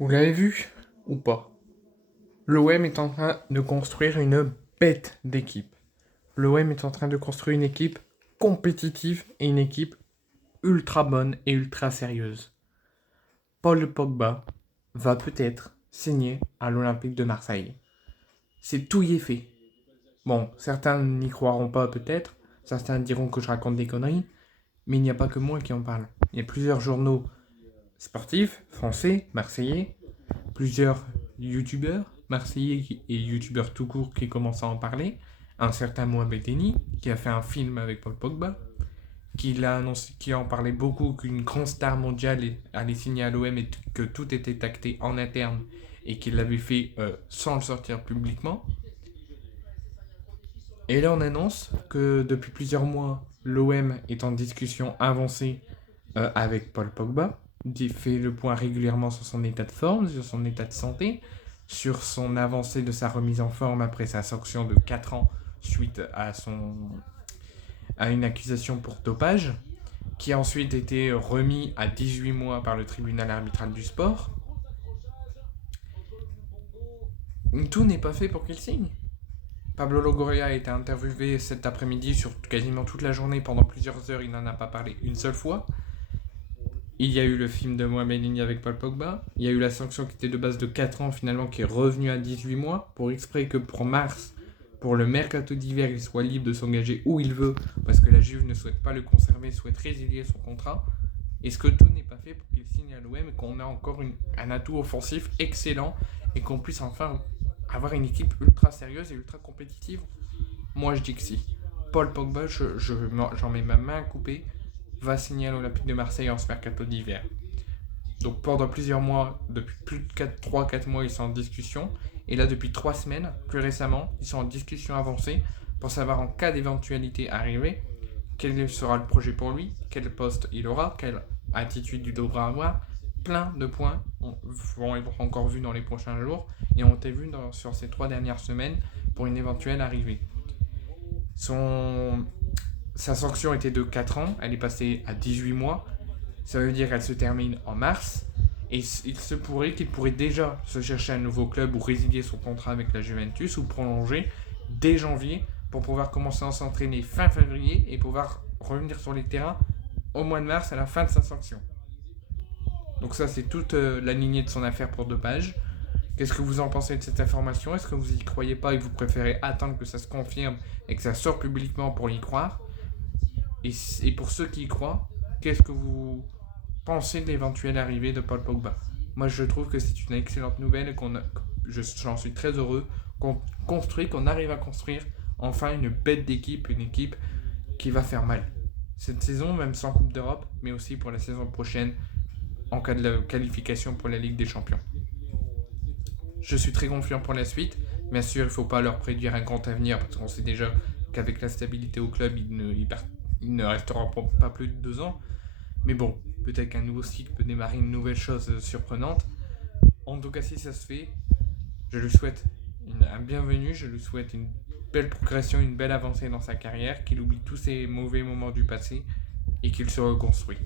Vous l'avez vu ou pas? L'OM est en train de construire une bête d'équipe. L'OM est en train de construire une équipe compétitive et une équipe ultra bonne et ultra sérieuse. Paul Pogba va peut-être signer à l'Olympique de Marseille. C'est tout y est fait. Bon, certains n'y croiront pas peut-être, certains diront que je raconte des conneries, mais il n'y a pas que moi qui en parle. Il y a plusieurs journaux sportifs, français, marseillais, plusieurs youtubeurs marseillais et youtubeurs tout court qui commencent à en parler. Un certain Mohamed Eni qui a fait un film avec Paul Pogba, qui a annoncé, qui en parlait beaucoup, qu'une grande star mondiale allait signer à l'OM et que tout était acté en interne et qu'il l'avait fait sans le sortir publiquement. Et là on annonce que depuis plusieurs mois, l'OM est en discussion avancée avec Paul Pogba, il fait le point régulièrement sur son état de forme, sur son état de santé, sur son avancée de sa remise en forme après sa sanction de 4 ans suite à une accusation pour dopage, qui a ensuite été remis à 18 mois par le tribunal arbitral du sport. Tout n'est pas fait pour qu'il signe. Pablo Longoria a été interviewé cet après-midi sur quasiment toute la journée, pendant plusieurs heures, il n'en a pas parlé une seule fois. Il y a eu le film de Mohamed Eni avec Paul Pogba. Il y a eu la sanction qui était de base de 4 ans finalement qui est revenue à 18 mois pour exprès que pour mars, pour le mercato d'hiver, il soit libre de s'engager où il veut parce que la Juve ne souhaite pas le conserver, souhaite résilier son contrat. Est-ce que tout n'est pas fait pour qu'il signe à l'OM et qu'on a encore un atout offensif excellent et qu'on puisse enfin avoir une équipe ultra sérieuse et ultra compétitive? Moi je dis que si. Paul Pogba, j'en mets ma main à couper, va signer à l'Olympique de Marseille en ce mercato d'hiver. Donc pendant plusieurs mois, depuis plus de 3-4 mois, ils sont en discussion. Et là, depuis 3 semaines, plus récemment, ils sont en discussion avancée pour savoir en cas d'éventualité arrivée, quel sera le projet pour lui, quel poste il aura, quelle attitude il devra avoir. Plein de points vont être encore vus dans les prochains jours et ont été vus sur ces 3 dernières semaines pour une éventuelle arrivée. Sa sanction était de 4 ans, elle est passée à 18 mois. Ça veut dire qu'elle se termine en mars. Et il se pourrait qu'il pourrait déjà se chercher un nouveau club ou résilier son contrat avec la Juventus ou prolonger dès janvier pour pouvoir commencer à s'entraîner fin février et pouvoir revenir sur les terrains au mois de mars à la fin de sa sanction. Donc ça, c'est toute la lignée de son affaire pour dopage. Qu'est-ce que vous en pensez de cette information? Est-ce que vous y croyez pas et que vous préférez attendre que ça se confirme et que ça sorte publiquement pour y croire? Et pour ceux qui y croient, qu'est-ce que vous pensez de l'éventuelle arrivée de Paul Pogba? Moi, je trouve que c'est une excellente nouvelle et j'en suis très heureux qu'on arrive à construire enfin une bête d'équipe, une équipe qui va faire mal. Cette saison, même sans Coupe d'Europe, mais aussi pour la saison prochaine, en cas de qualification pour la Ligue des Champions. Je suis très confiant pour la suite. Bien sûr, il ne faut pas leur prédire un grand avenir parce qu'on sait déjà qu'avec la stabilité au club, il ne restera pas plus de 2 ans. Mais bon, peut-être qu'un nouveau cycle peut démarrer une nouvelle chose surprenante. En tout cas, si ça se fait, je lui souhaite un bienvenu, je lui souhaite une belle progression, une belle avancée dans sa carrière, qu'il oublie tous ses mauvais moments du passé et qu'il se reconstruit.